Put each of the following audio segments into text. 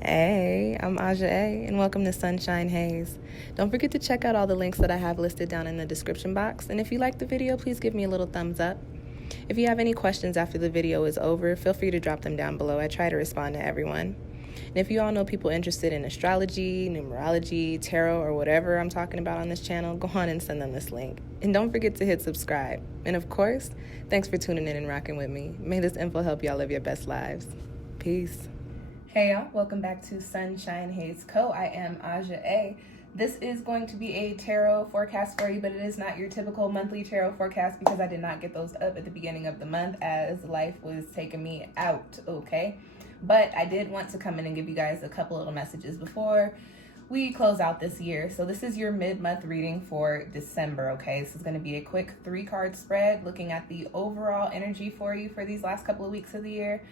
Hey, I'm Aja A, and welcome to Sunshine Haze. Don't forget to check out all the links that I have listed down in the description box, and if you like the video, please give me a little thumbs up. If you have any questions after the video is over, feel free to drop them down below. I try to respond to everyone. And if you all know people interested in astrology, numerology, tarot, or whatever I'm talking about on this channel, go on and send them this link. And don't forget to hit subscribe. And of course, thanks for tuning in and rocking with me. May this info help y'all live your best lives. Peace. Hey y'all, welcome back to SunshinehazeCo. I am Aja A. This is going to be a tarot forecast for you, but it is not your typical monthly tarot forecast because I did not get those up at the beginning of the month as life was taking me out, okay? But I did want to come in and give you guys a couple little messages before we close out this year. So this is your mid-month reading for December, okay? This is going to be a quick 3-card spread looking at the overall energy for you for these last couple of weeks of the year.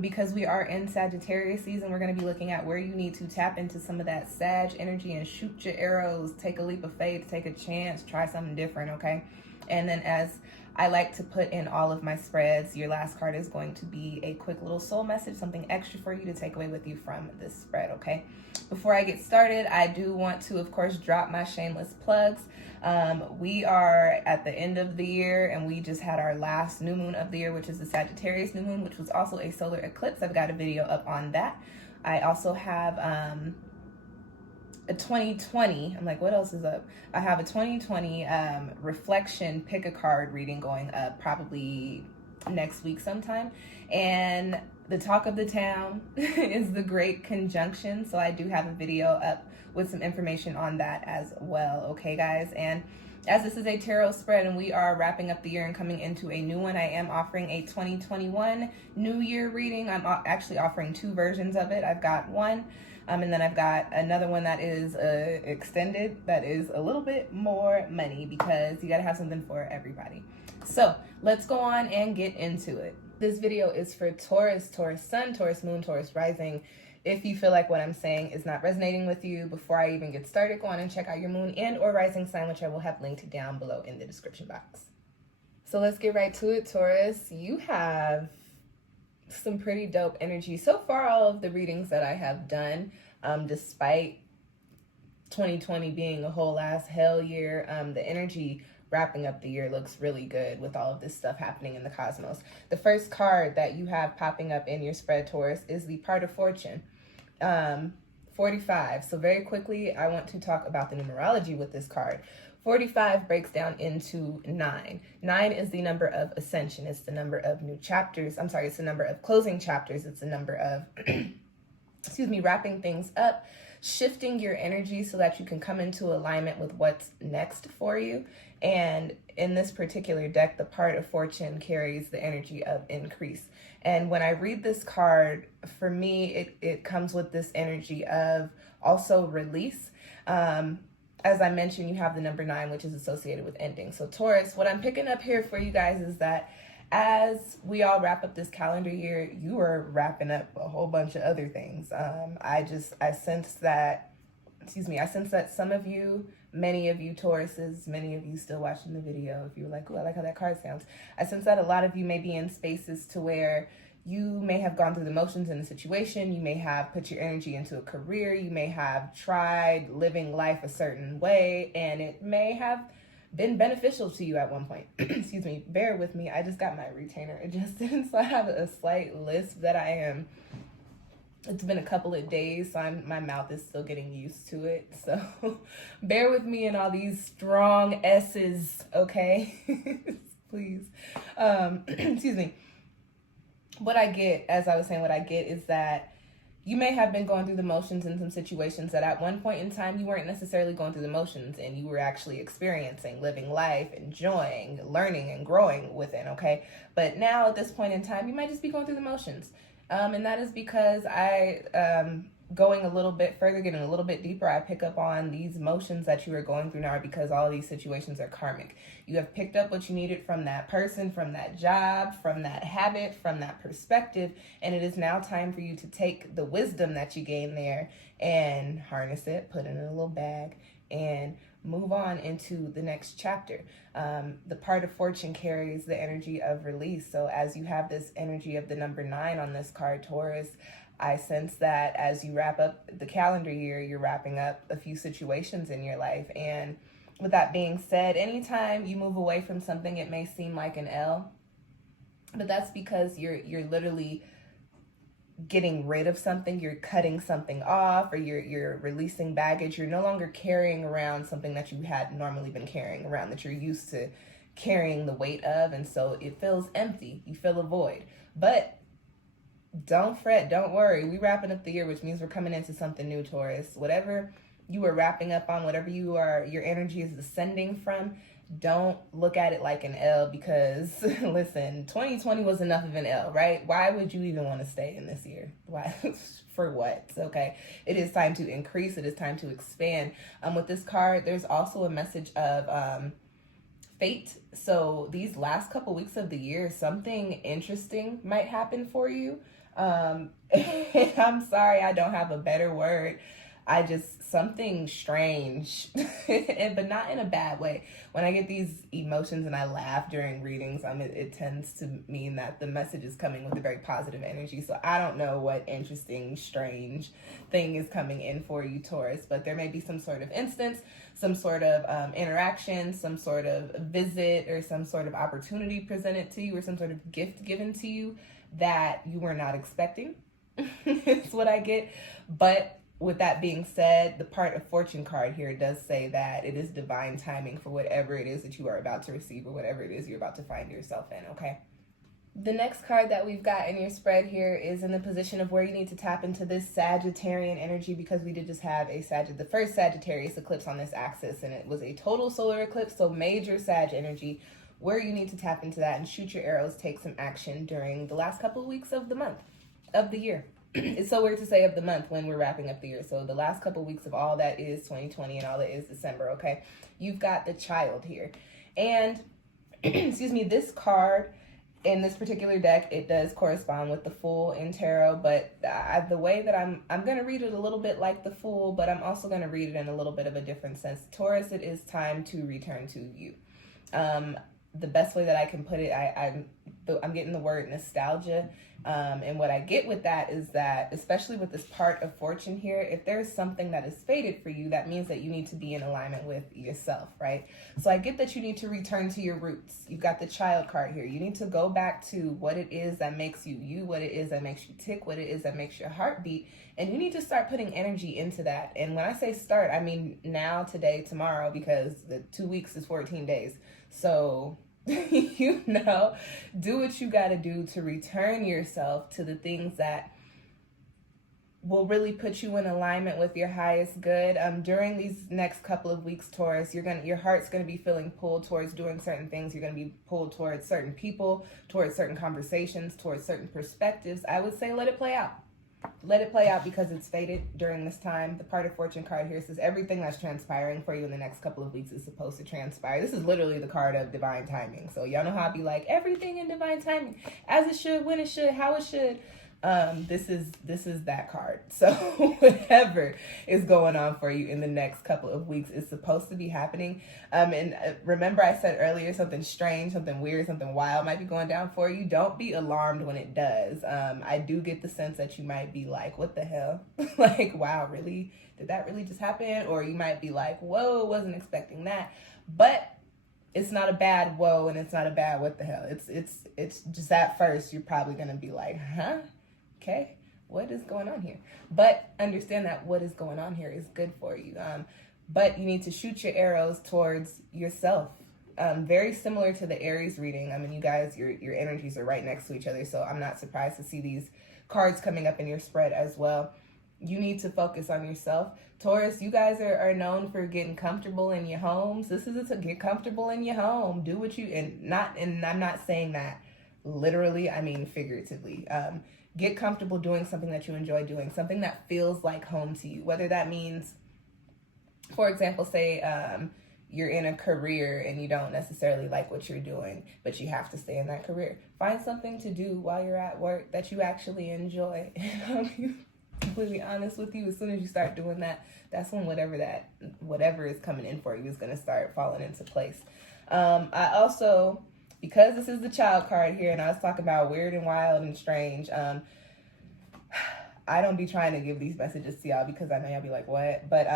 Because we are in Sagittarius season, we're going to be looking at where you need to tap into some of that Sag energy and shoot your arrows, take a leap of faith, take a chance, try something different, okay? And then as I like to put in all of my spreads, your last card is going to be a quick little soul message, something extra for you to take away with you from this spread, okay? Before I get started, I do want to, of course, drop my shameless plugs. We are at the end of the year and we just had our last new moon of the year, which is the Sagittarius new moon, which was also a solar eclipse. I've got a video up on that. I also have a 2020, I'm like, what else is up? I have a 2020 reflection pick a card reading going up probably next week sometime. And the talk of the town is the Great Conjunction. So I do have a video up with some information on that as well. Okay, guys. And as this is a tarot spread and we are wrapping up the year and coming into a new one, I am offering a 2021 New Year reading. I'm actually offering 2 versions of it. I've got one. And then I've got another one that is extended, that is a little bit more money because you got to have something for everybody. So let's go on and get into it. This video is for Taurus, Taurus Sun, Taurus Moon, Taurus Rising. If you feel like what I'm saying is not resonating with you, before I even get started, go on and check out your moon and or rising sign, which I will have linked down below in the description box. So let's get right to it, Taurus. You have some pretty dope energy. So far, all of the readings that I have done, despite 2020 being a whole ass hell year, the energy wrapping up the year looks really good with all of this stuff happening in the cosmos. The first card that you have popping up in your spread, Taurus, is the Part of Fortune, 45. So very quickly, I want to talk about the numerology with this card. 45 breaks down into 9. 9 is the number of ascension. It's the number of new chapters. I'm sorry, it's the number of closing chapters. It's the number of, wrapping things up, shifting your energy so that you can come into alignment with what's next for you. And in this particular deck, the Part of Fortune carries the energy of increase. And when I read this card, for me, it comes with this energy of also release. As I mentioned, you have the number 9, which is associated with ending. So Taurus, what I'm picking up here for you guys is that as we all wrap up this calendar year, you are wrapping up a whole bunch of other things. I sense that some of you, many of you Tauruses, many of you still watching the video, if you're like, oh, I like how that card sounds. I sense that a lot of you may be in spaces to where you may have gone through the motions in a situation. You may have put your energy into a career. You may have tried living life a certain way, and it may have been beneficial to you at one point. Excuse me, bear with me. I just got my retainer adjusted, so I have a slight lisp that I am. It's been a couple of days, so my mouth is still getting used to it. So bear with me in all these strong S's, okay? Please. Excuse me. What I get is that you may have been going through the motions in some situations that at one point in time you weren't necessarily going through the motions and you were actually experiencing, living life, enjoying, learning, and growing within, okay? But now at this point in time, you might just be going through the motions. And that is because going a little bit further, getting a little bit deeper, I pick up on these motions that you are going through now because all of these situations are karmic. You have picked up what you needed from that person, from that job, from that habit, from that perspective, and it is now time for you to take the wisdom that you gained there and harness it, put it in a little bag, and move on into the next chapter. The Part of Fortune carries the energy of release. So as you have this energy of the number 9 on this card, Taurus, I sense that as you wrap up the calendar year, you're wrapping up a few situations in your life. And with that being said, anytime you move away from something, it may seem like an L, but that's because you're literally getting rid of something, you're cutting something off, or you're releasing baggage. You're no longer carrying around something that you had normally been carrying around, that you're used to carrying the weight of, and so it feels empty. You feel a void. But don't fret, don't worry. We wrapping up the year, which means we're coming into something new, Taurus. Whatever you are wrapping up on, whatever your energy is descending from, don't look at it like an L, because listen, 2020 was enough of an L, right? Why would you even want to stay in this year? Why? For what? Okay, it is time to increase. It is time to expand. With this card, there's also a message of fate. So these last couple weeks of the year, something interesting might happen for you. I'm sorry, I don't have a better word. Something strange, but not in a bad way. When I get these emotions and I laugh during readings, it tends to mean that the message is coming with a very positive energy. So I don't know what interesting, strange thing is coming in for you, Taurus, but there may be some sort of instance, some sort of interaction, some sort of visit, or some sort of opportunity presented to you, or some sort of gift given to you that you were not expecting. It's what I get. But with that being said, the part of fortune card here does say that it is divine timing for whatever it is that you are about to receive, or whatever it is you're about to find yourself in, okay? The next card that we've got in your spread here is in the position of where you need to tap into this Sagittarian energy, because we did just have the first Sagittarius eclipse on this axis, and it was a total solar eclipse, so major Sag energy, where you need to tap into that and shoot your arrows, take some action during the last couple of weeks of the year. It's so weird to say of the month when we're wrapping up the year. So the last couple of weeks of all that is 2020 and all that is December, okay? You've got the Child here. And, excuse me, this card in this particular deck, it does correspond with the Fool in tarot, but the way that I'm going to read it a little bit like the Fool, but I'm also going to read it in a little bit of a different sense. Taurus, it is time to return to you. The best way that I can put it, I'm getting the word nostalgia. And what I get with that is that, especially with this part of fortune here, if there's something that is fated for you, that means that you need to be in alignment with yourself, right? So I get that you need to return to your roots. You've got the Child card here. You need to go back to what it is that makes you you, what it is that makes you tick, what it is that makes your heart beat. And you need to start putting energy into that. And when I say start, I mean now, today, tomorrow, because the 2 weeks is 14 days. So do what you got to do to return yourself to the things that will really put you in alignment with your highest good. During these next couple of weeks, Taurus, your heart's going to be feeling pulled towards doing certain things. You're going to be pulled towards certain people, towards certain conversations, towards certain perspectives. I would say let it play out. Let it play out, because it's fated during this time. The part of fortune card here says everything that's transpiring for you in the next couple of weeks is supposed to transpire. This is literally the card of divine timing. So y'all know how I be like, everything in divine timing, as it should, when it should, how it should. This is that card. So whatever is going on for you in the next couple of weeks is supposed to be happening. And remember I said earlier, something strange, something weird, something wild might be going down for you. Don't be alarmed when it does. I do get the sense that you might be like, what the hell? Like, wow, really? Did that really just happen? Or you might be like, whoa, wasn't expecting that. But it's not a bad whoa, and it's not a bad what the hell. It's just at first you're probably gonna be like, huh? Okay, what is going on here? But understand that what is going on here is good for you. But you need to shoot your arrows towards yourself. Very similar to the Aries reading. I mean, you guys, your energies are right next to each other, so I'm not surprised to see these cards coming up in your spread as well. You need to focus on yourself. Taurus, you guys are known for getting comfortable in your homes. This is to get comfortable in your home. Do what you, and I'm not saying that literally, I mean figuratively. Get comfortable doing something that you enjoy doing, something that feels like home to you, whether that means, for example, say you're in a career and you don't necessarily like what you're doing, but you have to stay in that career. Find something to do while you're at work that you actually enjoy. And I'll be completely honest with you, as soon as you start doing that, that's when whatever is coming in for you is going to start falling into place. I also, because this is the Child card here, and I was talking about weird and wild and strange, I don't be trying to give these messages to y'all because I know y'all be like, what? But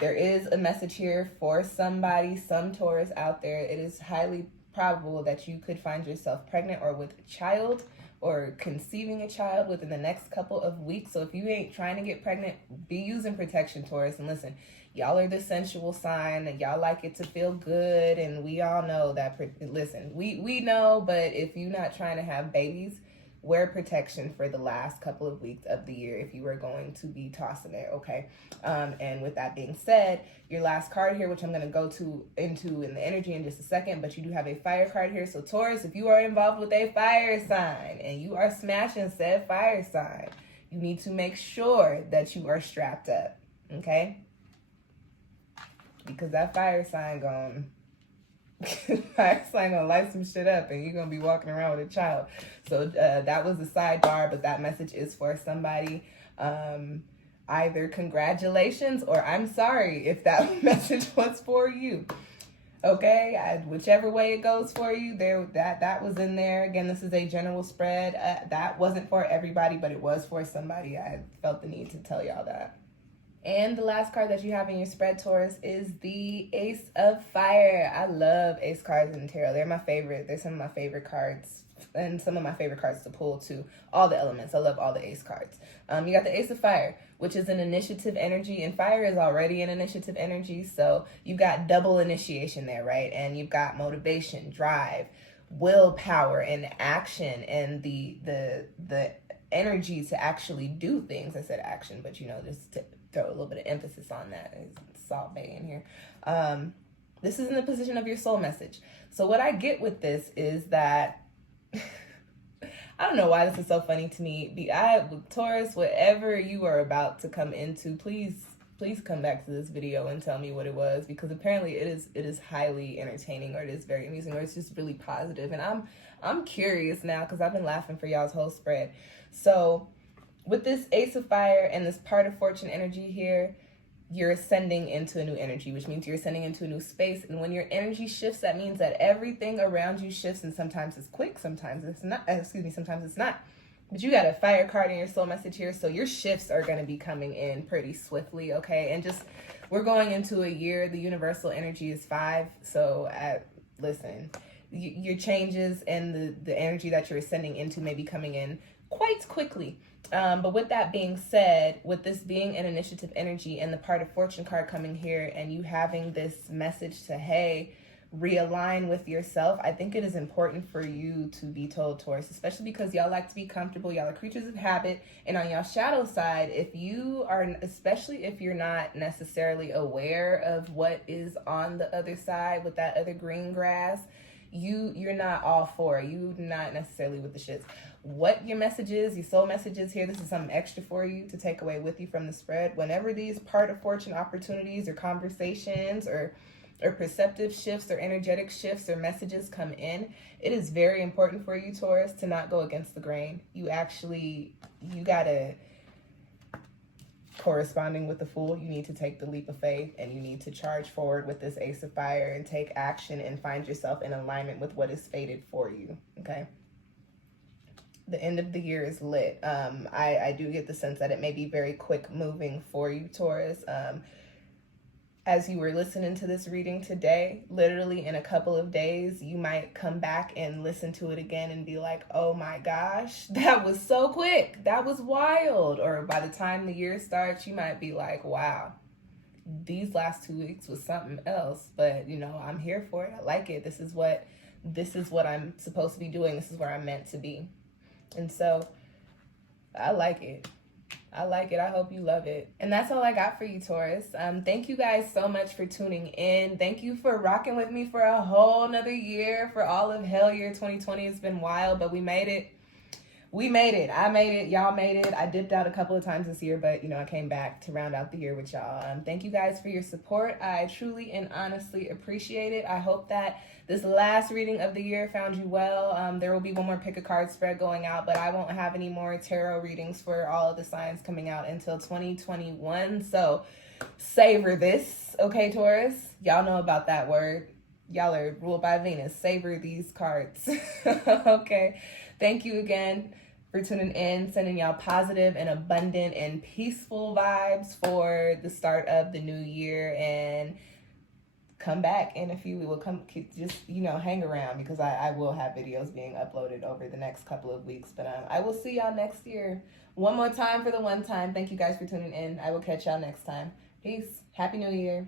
there is a message here for somebody, some Taurus out there. It is highly probable that you could find yourself pregnant or with a child or conceiving a child within the next couple of weeks. So if you ain't trying to get pregnant, be using protection, Taurus. And listen, y'all are the sensual sign, and y'all like it to feel good, and we all know that. Listen, we know, but if you're not trying to have babies, wear protection for the last couple of weeks of the year if you are going to be tossing it, okay? And with that being said, your last card here, which I'm going to go into in the energy in just a second, but you do have a fire card here. So Taurus, if you are involved with a fire sign and you are smashing said fire sign, you need to make sure that you are strapped up, okay? Because that fire sign gonna light some shit up, and you're gonna be walking around with a child. So that was a sidebar, but that message is for somebody. Either congratulations or I'm sorry if that message was for you. Okay, whichever way it goes for you, that was in there. Again, this is a general spread. That wasn't for everybody, but it was for somebody. I felt the need to tell y'all that. And the last card that you have in your spread, Taurus, is the Ace of Fire. I love Ace cards in tarot. They're my favorite. They're some of my favorite cards, and some of my favorite cards to pull too. All the elements. I love all the Ace cards. You got the Ace of Fire, which is an initiative energy, and fire is already an initiative energy. So you got double initiation there, right? And you've got motivation, drive, willpower, and action, and the energy to actually do things. I said action, but just to throw a little bit of emphasis on that. Salt Bay in here. This is in the position of your soul message. So what I get with this is that I don't know why this is so funny to me. Taurus, whatever you are about to come into, please come back to this video and tell me what it was, because apparently it is highly entertaining, or it is very amusing, or it's just really positive. And I'm curious now because I've been laughing for y'all's whole spread. So with this Ace of Fire and this part of fortune energy here, you're ascending into a new energy, which means you're ascending into a new space. And when your energy shifts, that means that everything around you shifts, and sometimes it's quick, sometimes it's not. Sometimes it's not. But you got a fire card in your soul message here, so your shifts are going to be coming in pretty swiftly, okay? And we're going into a year. The universal energy is 5. So listen, your changes and the energy that you're ascending into may be coming in quite quickly. But with that being said, with this being an initiative energy and the part of fortune card coming here, and you having this message to, hey, realign with yourself, I think it is important for you to be told, Taurus, especially because y'all like to be comfortable. Y'all are creatures of habit. And on y'all shadow side, especially if you're not necessarily aware of what is on the other side with that other green grass, you're not all for it. You're not necessarily with the shits. What your message is, your soul message is here. This is something extra for you to take away with you from the spread. Whenever these part of fortune opportunities or conversations or perceptive shifts or energetic shifts or messages come in, it is very important for you, Taurus, to not go against the grain. You gotta, corresponding with the Fool, you need to take the leap of faith, and you need to charge forward with this Ace of Fire and take action and find yourself in alignment with what is fated for you, okay? The end of the year is lit. I do get the sense that it may be very quick moving for you, Taurus. As you were listening to this reading today, literally in a couple of days, you might come back and listen to it again and be like, oh my gosh, that was so quick. That was wild. Or by the time the year starts, you might be like, wow, these last 2 weeks was something else. But, I'm here for it. I like it. This is what I'm supposed to be doing. This is where I'm meant to be. And so I like it. I hope you love it. And that's all I got for you, Taurus. Thank you guys so much for tuning in. Thank you for rocking with me for a whole nother year, for all of hell year 2020. It's been wild, but we made it. I made it. Y'all made it. I dipped out a couple of times this year, but I came back to round out the year with y'all. Thank you guys for your support. I truly and honestly appreciate it. I hope that this last reading of the year found you well. There will be one more pick a card spread going out, but I won't have any more tarot readings for all of the signs coming out until 2021. So savor this, okay, Taurus? Y'all know about that word. Y'all are ruled by Venus. Savor these cards. Okay. Thank you again for tuning in, sending y'all positive and abundant and peaceful vibes for the start of the new year. And come back in a few. We will come, just, hang around, because I will have videos being uploaded over the next couple of weeks. But I will see y'all next year. One more time for the one time. Thank you guys for tuning in. I will catch y'all next time. Peace. Happy New Year.